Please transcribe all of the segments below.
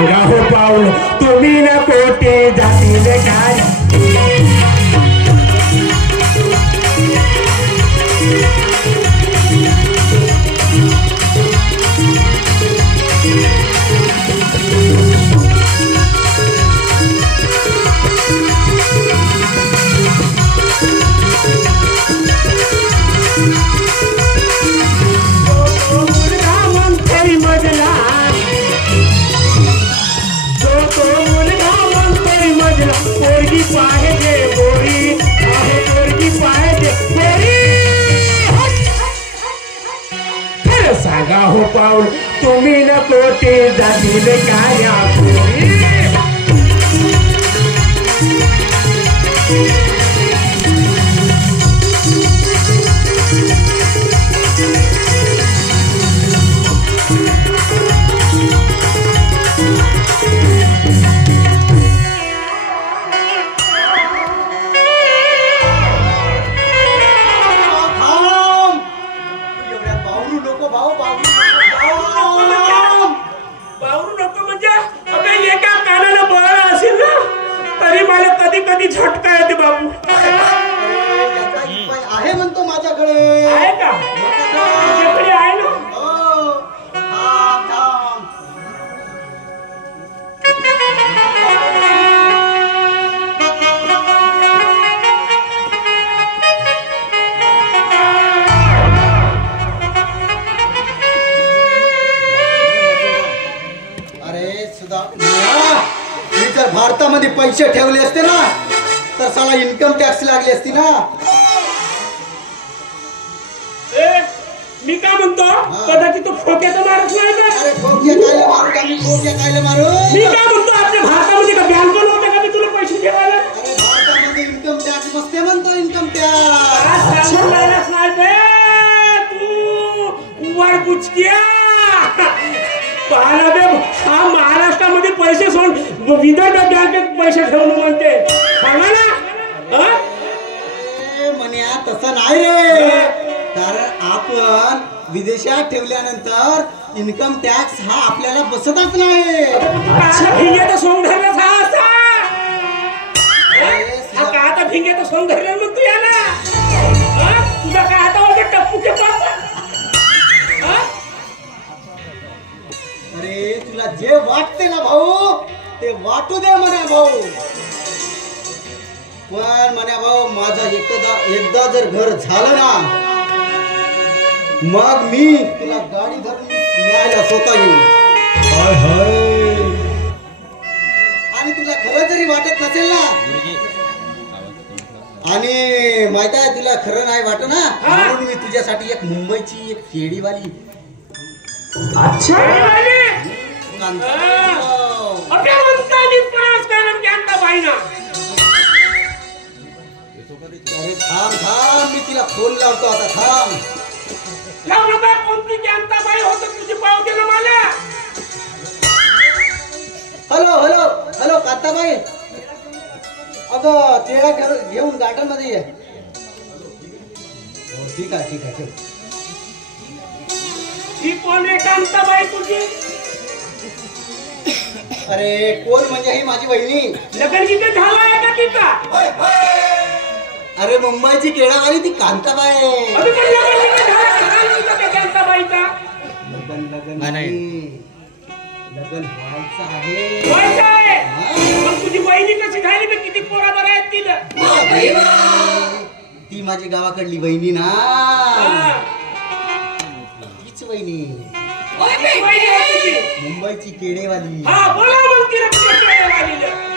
सांगा हो पाऊल तुम्ही न कोटे जातील काय सांगा हो पाऊल तुम्ही न कोटे जातील काय कधी झटका येते बाबू आहे म्हणतो माझ्याकडे आहे का माझ्याकडे आहे ना अरे सुधा मी जर भारतामध्ये पैसे ठेवले असते ना तर साला इन्कम टॅक्स लागली असती ना मी काय म्हणतो कदाचित तो खोक्याचा मारत नाही ना अरे खोके कायले मारू का मी खोके कायले मारू मी काय म्हणतो आपल्या भारतामध्ये का बँक नव्हते का मी तुला पैसे ठेवायला अरे भारतामध्ये इन्कम टॅक्स बसते म्हणतो इन्कम टॅक्स नाही बे तू वर बुचक्या पाहला बे हा महाराष्ट्रामध्ये पैसे सोड विदर्भ बँकेत पैसे ठेवणं म्हणते सांगा ना म्हण्या तसं नाही रे कारण आपण विदेशात ठेवल्यानंतर इन्कम टॅक्स हा आपल्याला बसतच नाही भिंग्याचा सोंग धरला हा का आता भिंग्याचा सोंग धरला मग तू याला तुझा काय आता वगैरे टप्पू के पडता अरे तुला जे वाटते ना भाऊ ते वाटू दे म्हणे भाऊ पण म्हणे भाऊ माझा एकदा जर घर झालं ना मग मी तुला गाडी धरून न्यायला स्वतः येईल आणि तुला खरं जरी वाटत नसेल ना आणि माहित आहे तुला खरं नाही वाटत ना म्हणून मी तुझ्यासाठी एक मुंबईची एक खेडीवाली अच्छा अरे थांब थांब मी तिला फोन लावतो आता थांब कोणती कांताबाई होत तुझी पाव दे ना मला हॅलो हॅलो हॅलो कांताबाई अगं तेरा घेऊन गार्डन मध्ये ये ठीक आहे ठीक आहे ही कोण आहे कांताबाई तुझी अरे कोण म्हणजे ही माझी बहिणी लग्न किती झालं आहे का तिचा अरे मुंबईची केळावाली ती कांताबाई कांताबाईचा लग्न व्हायचं आहे मग तुझी बहिणी कशी झाली मग किती पोरा बरं आहेत तिला ती माझी गावाकडली बहिणी ना तीच बहिणी मुंबईची केळेवाली बोला मग तिला केळेवालीला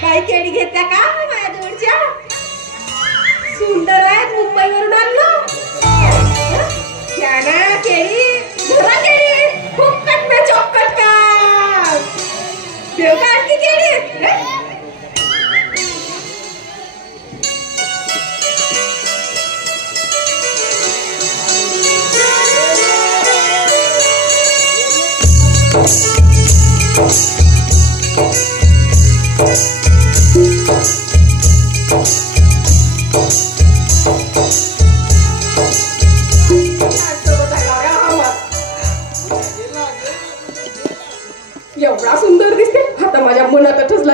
काय केळी घेत्या का माझ्या जवळच्या सुंदर आहेत मुंबईवरून आणलो केळी घरा केळी खूप कटना चॉकट का देव का आणखी केळी Thank you.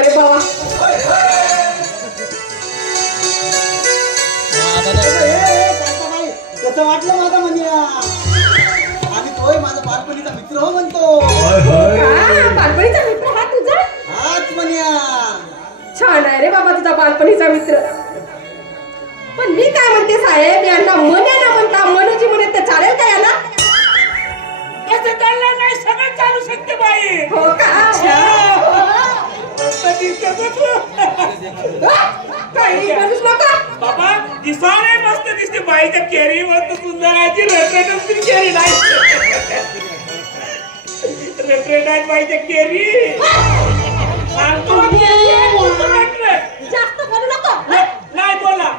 रे बाबा. कसं वाटलं माझा म्हणूया आणि तोय माझा बालपणीचा मित्र हो म्हणतो. बालपणीचा मित्र हा तुझा? हाच म्हणूया. छान आहे रे बाबा तुझा बालपणीचा मित्र. पण मी काय म्हणते साहेब, यांना मन्या न म्हणता मनोजी म्हणे तर चालेल का याला? कसं चाललं नाही, सगळं चालू शकते बाई. हो का? काही बोलूच नका बाबा. दिसाने मस्त दिसते बाईच्या केरी, मस्त सुंदर आहे. रटरट केरी नाही, रटरट बाईच्या केरी. सांगतो जास्त बोलू नको. नाही बोला.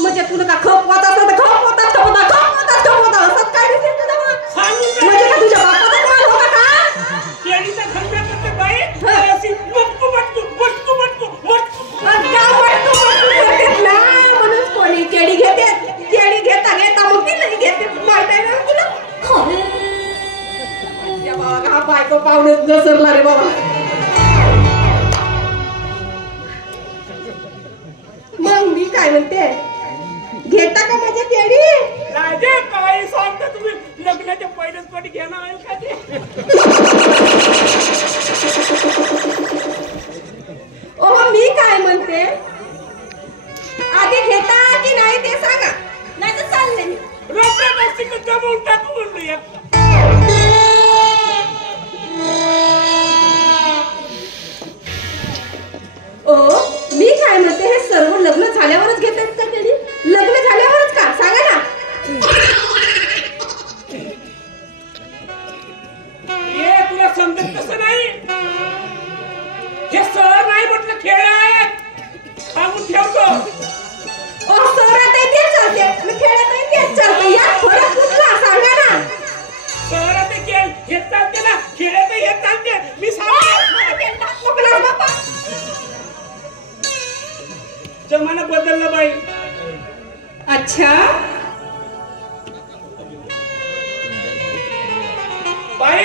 म्हणजे तुला का खप होत असं तर खप होता, खप होता, खप होता, खप होता असंच काय दिसेल तुझं मग? म्हणजे का तुझ्या बापाचा माल होता का? केळीचा धंदा करते बाई, अशी मटकू मटकू मटकू मटकू मटकू. म्हणून कोणी केळी घेते, केळी घेता घेता मग ती नाही घेते. माहित आहे ना तुला? बाबा हा बायको पाहुणेच घसरला रे बाबा. मग मी काय म्हणते, घेता का माझ्या केळी? राजे काय सांगता तुम्ही, लग्नाच्या पहिल्याच पटी घेणार आहे का ते? ओह मी काय म्हणते, आधी घेता की नाही ते सांगा, नाही तर चालले मी. रोकड्या नसतील जमवून टाकू म्हणूया. ओ मी काय म्हणते, हे सर्व लग्न झाल्यावरच घेतात का केळी? लग्न झाल्यावरच का सांगा ना. ये तुला समजत कसं नाही, हे सर नाही म्हटलं, खेळ आहेत सांगून ठेवतो. ओ सरात तेच चालते आणि खेळात तेच चालते, यात फरक कुठला सांगा ना. सर ते खेळ हे चालते ना, खेळात हे चालते. मी जमाना बदलला बाई. अच्छा बाई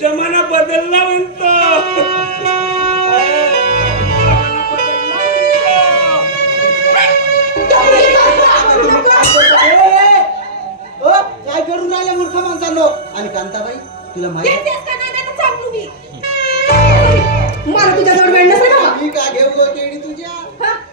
जमाना बदलला म्हणतो. काय करून राहिले मूर्ख माणसांनो. आणि कांताबाई तुला माहिती मला तुझ्याजवळ वेळ नसेल बाबा. मी काय घेऊ गं केळी तुझ्या?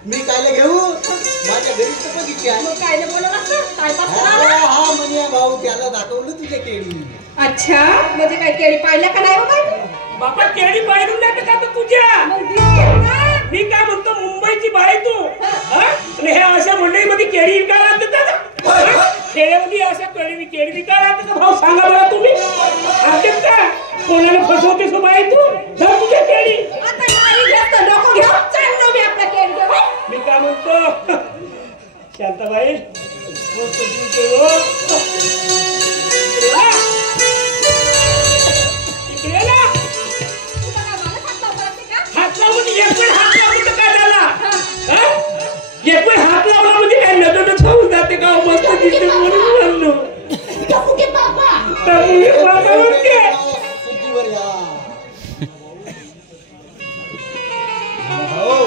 मी कायला घेऊ? माझ्या घरी तर बघितली आहे. मग काय बोलत असतं, काय हा म्हणूया भाऊ, त्याला दाखवलं तुझ्या केळी. अच्छा म्हणजे काय केळी पाहिल्या का नाही बाबा? बाबा केळी पाहिरून जाते का तर तुझ्या? मग दिसते ना. मी काय म्हणतो, मुंबईची बाई तू आणि हे अशा मंडळीमध्ये केळी विकायला आणते का? खेड्यामध्ये अशा केळी विकायला आणते का भाऊ? सांगा बरं तुम्ही आणतेत का? कोणाला फसवतेस बाई तू? धर तुझ्या केळी. आता नाही घेत तर नको घेऊ, चाललो मी आपल्या केळी घेऊन. मी काय म्हणतो, शांताबाई मस्त दूध देऊ. इकडे ना. तुला काय मला हात लावला का? हात लावून एक पण हात लावून तर काय झाला? एक पण हात लावला म्हणजे काय नजर खाऊन जाते का? मस्त दिसते म्हणून म्हणलो. टपुके बाबा. टपुके बाबा म्हणते. सुट्टीवर या. हो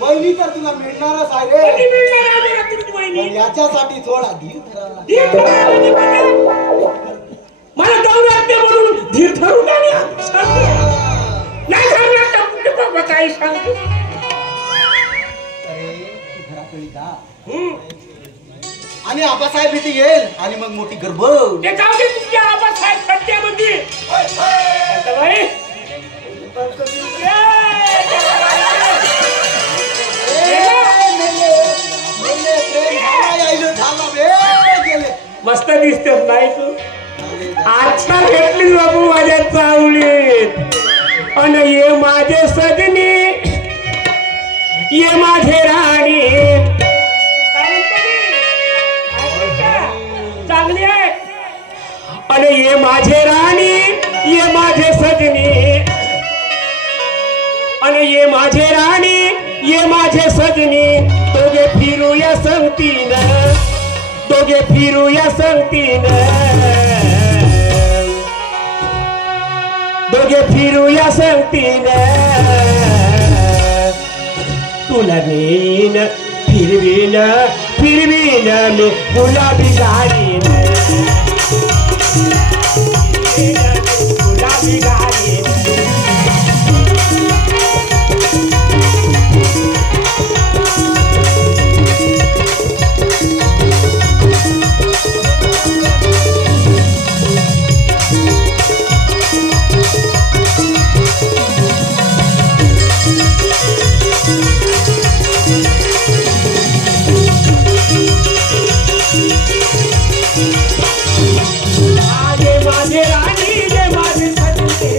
पहिली तर तुला मिळणारच आहे रे. कधी मिळणार आहे बरं तुझी वहिनी? पण याच्यासाठी थोडा धीर धरा. धीर धरा म्हणजे काय? मला जाऊ लागते म्हणून धीर धरू का नाही? नाही धरणार टपुके बाबा, काही सांगतो. अरे तू घराकडे का? आणि आबासाहेब इथे येईल आणि मग मोठी गर्भ. ते जाऊ दे तुमच्या आबासाहेब खड्ड्यामध्ये. आता बाई मस्त दिसतेस नाही तू? अच्छा भेटलीस बाबू माझ्या चावलीत. आणि ये माझे सजनी, ये माझे राणी. चांगली आहे. आणि ये माझे राणी, ये माझे सजनी. आणि ये माझे राणी, ये माझे सजनी. दोघे फिरूया संगतीन, दोघे फिरूया संगतीन, दोघे फिरूया संगतीन. तुला नेन फिरवीन फिरवीन मी गुलाबी गाडीन गुलाबी गाडीन माझे राणी ये माझे सजने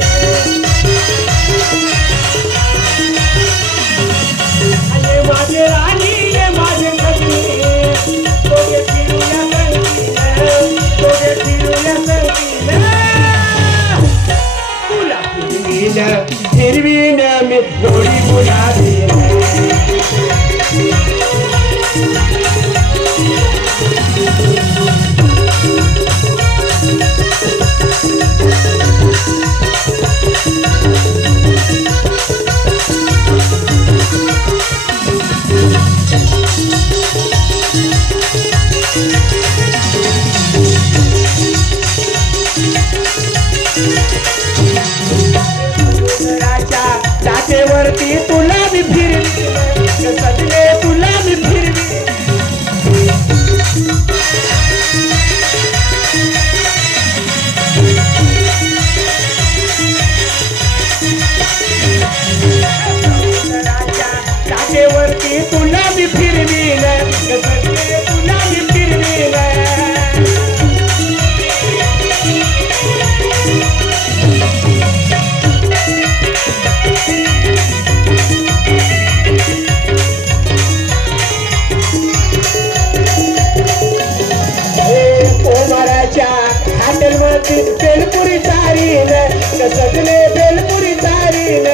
ये माझे राणी ये माझे सजने तोगे फिरूया संगीने तोगे फिरूया संगीने तुला फिरवीन मी गोडी गुलाबी जातेवरती तुला मी फिरवी सजने तुला मी फिरवी जातेवरती तुला मी फिरवी सजने तुला मी फिरवी हॉटेलवरती बेलपुरी चारीन सजने बेलपुरी चारीन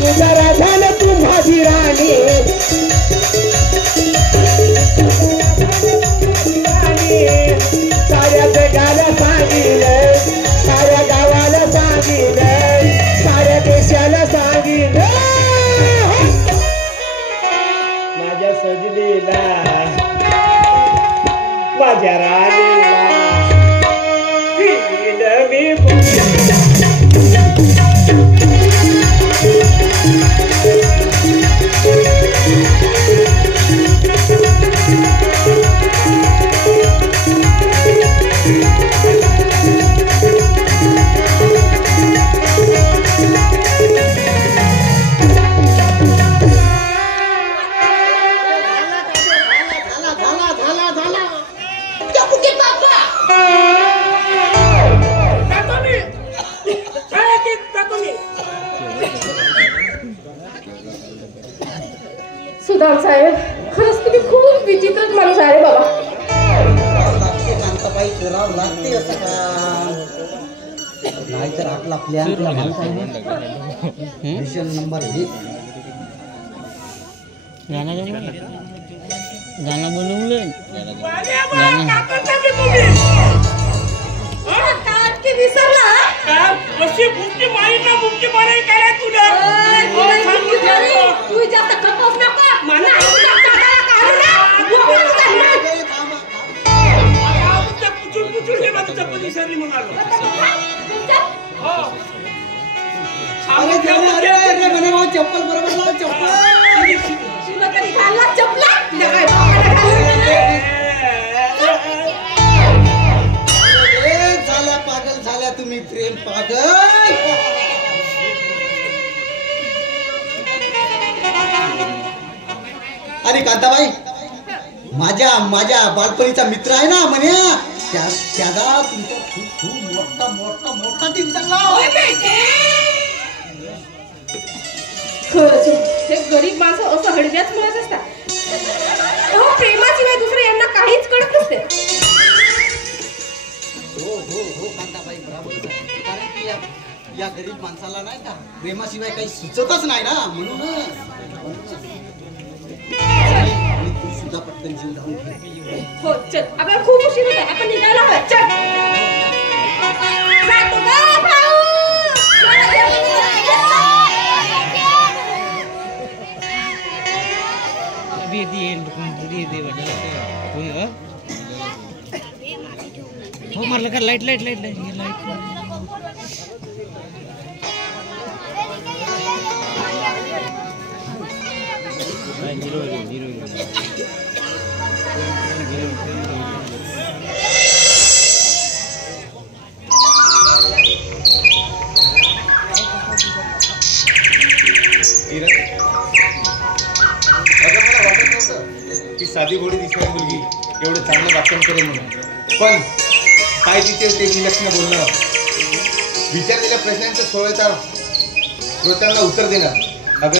तुझा राधा न तू माझी राणी साऱ्या जगाला सांगितलं साऱ्या गावाला सांगितलं साऱ्या देशाला सांगितलं माझ्या सजनीला माझ्या राणीला फिरवीन मी सुदाम साहेब खरंच तुम्ही खूप विचित्रच माणूस आहे बाबा लागते कांताबाई फिरावं लागते असं का नाहीतर आपला प्लॅन तुला माहित आहे मिशन नंबर 1 गाना बनवलं विसरला अशी बुक्की मारी ना बुक्की मारी काय तुला तू जास्त खपवस नका मला पुचून पुचून हे माझं चप्पल विसरली म्हणालो अरे देवा, अरे अरे म्हणे भाऊ चप्पल बरोबर लाव चप्पल तुला कधी घालला चपला काय झाला पागल झाल्या तुम्ही प्रेम पागल अरे कांताबाई माझ्या बालपणीचा मित्र आहे ना म्हण्या त्याला तुमचा खूप मोठा टीम चालला खरंच हे गरीब माणसं असं हडव्याच म्हणत असतात प्रेमाशिवाय दुसरं यांना काहीच कळत नसते हो कांताबाई बरोबर कारण की या गरीब माणसाला नाही का प्रेमाशिवाय काही सुचतच नाही ना म्हणून तू सुद्धा पटकन हो चल आपल्याला खूप उशीर होत आहे आपण निघायला हवं चल जातो गं, भाऊ. हो मारलं का light light light light light ती साधी गोडी दिसणारी मुलगी एवढं चांगलं वाचन करेल म्हणून, पण काय तिचे ते विलक्षण बोलणं, विचारलेल्या प्रश्नांचं श्रोत्यांना उत्तर देणं